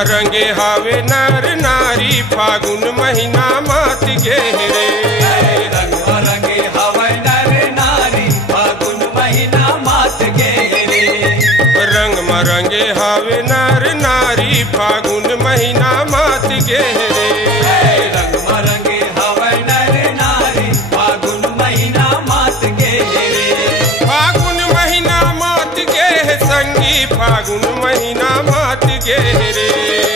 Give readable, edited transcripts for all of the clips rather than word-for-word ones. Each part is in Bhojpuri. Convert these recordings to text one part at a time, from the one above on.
मरंगे हावे नर नारी फागुन महीना मात गे रे। रंग मरंगे हावे नर नारी फागुन महीना मात गे रे। रंग मरंगे हावे नर नारी फागुन महीना मात गे रे। रंग मरंगे हावे नर नारी फागुन महीना मात गे रे। फागुन महीना मात गे संगी फागुन महीना मात गे रे।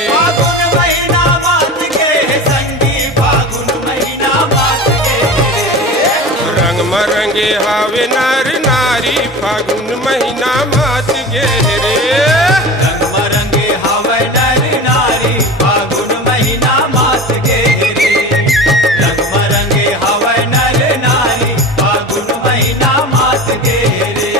फागुन महीना मात गे संगी फागुन महीना मात गे रे। रंग मरंगे हावे नर नारी फागुन महीना मात गे रे। रंग मरंगे हावे नर नारी फागुन महीना मात गे रे। रंग मरंगे हावे नर नारी फागुन महीना मात गे रे।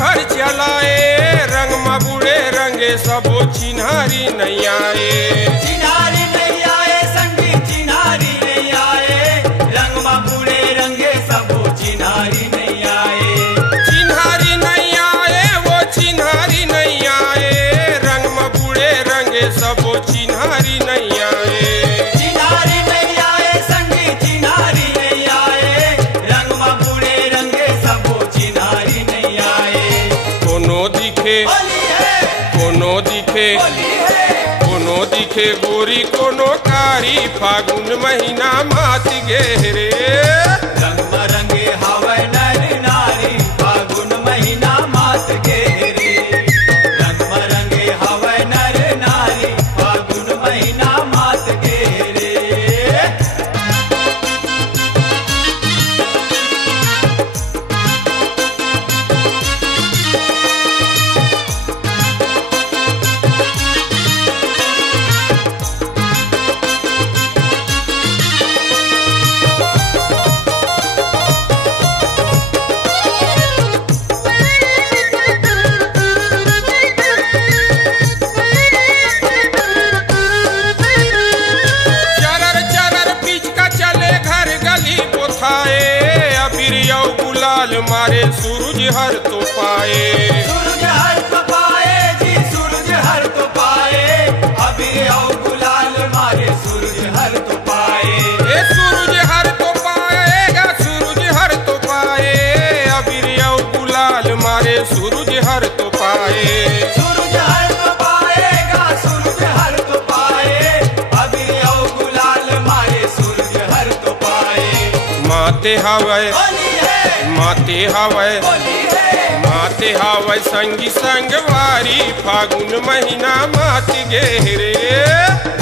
भर चलाए रंग मबुड़े रंगे सबो चिन्हारी नहीं आए। चिन्हारी नहीं आए संगी चिन्हारी नहीं आए। रंग मबुड़े रंगे सबो चिन्हारी नहीं आए। चिन्हारी नहीं आए वो चिन्हारी नहीं आए। रंग मबुड़े रंगे सबो चिन्हारी नहीं आए। चिन्हारी नहीं आए संगी चिन्हारी नहीं आए। रंग मबुड़े रंगे सबो चिन्हारी नहीं आए। कोनो दिखे कोनो दिखे गोरी कोनो कारी फागुन महीना मात गे रे। रंग मरंगे हावे नर नारी फागुन महीना मात गे रे। रंग मरंगे हावे नर नारी फागुन महीना मात गे रे। मारे सूरज हर तो पाए। सूरज हर तो पाए जी सूरज हर तो पाए। अबीर और गुलाल मारे सूरज हर तो पाए। ए सूरज हर तो पाएगा सूरज हर तो पाए। अबीर और गुलाल मारे सूरज हर तो पाए। सूरज हर तो पाएगा सूरज हर तो पाए। अबीर और गुलाल मारे सूरज हर तो पाए। माते हवै माते हवै संगी संगवारी फागुन महीना मात गे रे।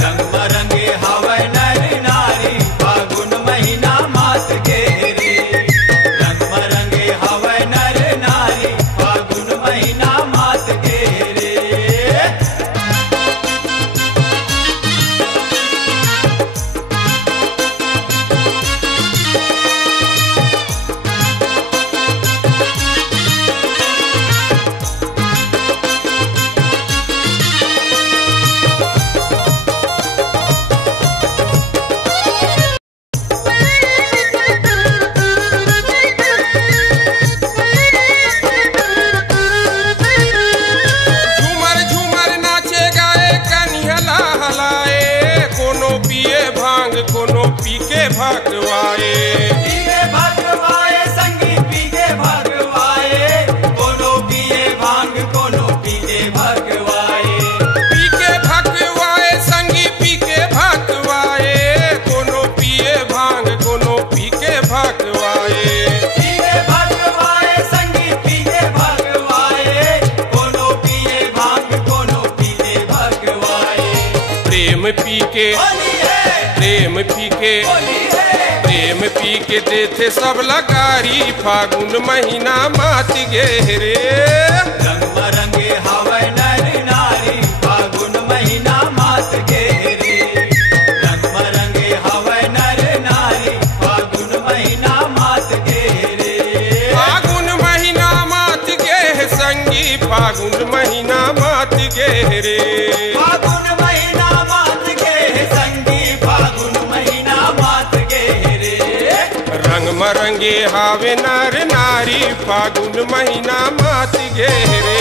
रंग मरंगे हावे नर नारी फागुन महीना मात गे रे। रंग मरंगे हावे नर नारी फागुन महीना मात गे रे। कोनो पीके भगवाए। पीके भगवाए संगी पीके भगवाए। कोनो पिए भांग कोनो पीके भगवाए। पीके भगवाए संगी पीके भगवाए। कोनो पिए भांग कोनो पीके भगवाए। पीके भगवाए संगी पीके भगवाए। कोनो पिए भांग कोनो पीके भगवाए। प्रेम पीके प्रेम पीके देते सब लगारी फागुन महीना मात गे रे। रंग मरंगे हावे नर नारी रे। फागुन महीना मात गे संगी फागुन महीना मात गे रे। रंग मरंगे हावे नर नारी फागुन महीना मात गे रे।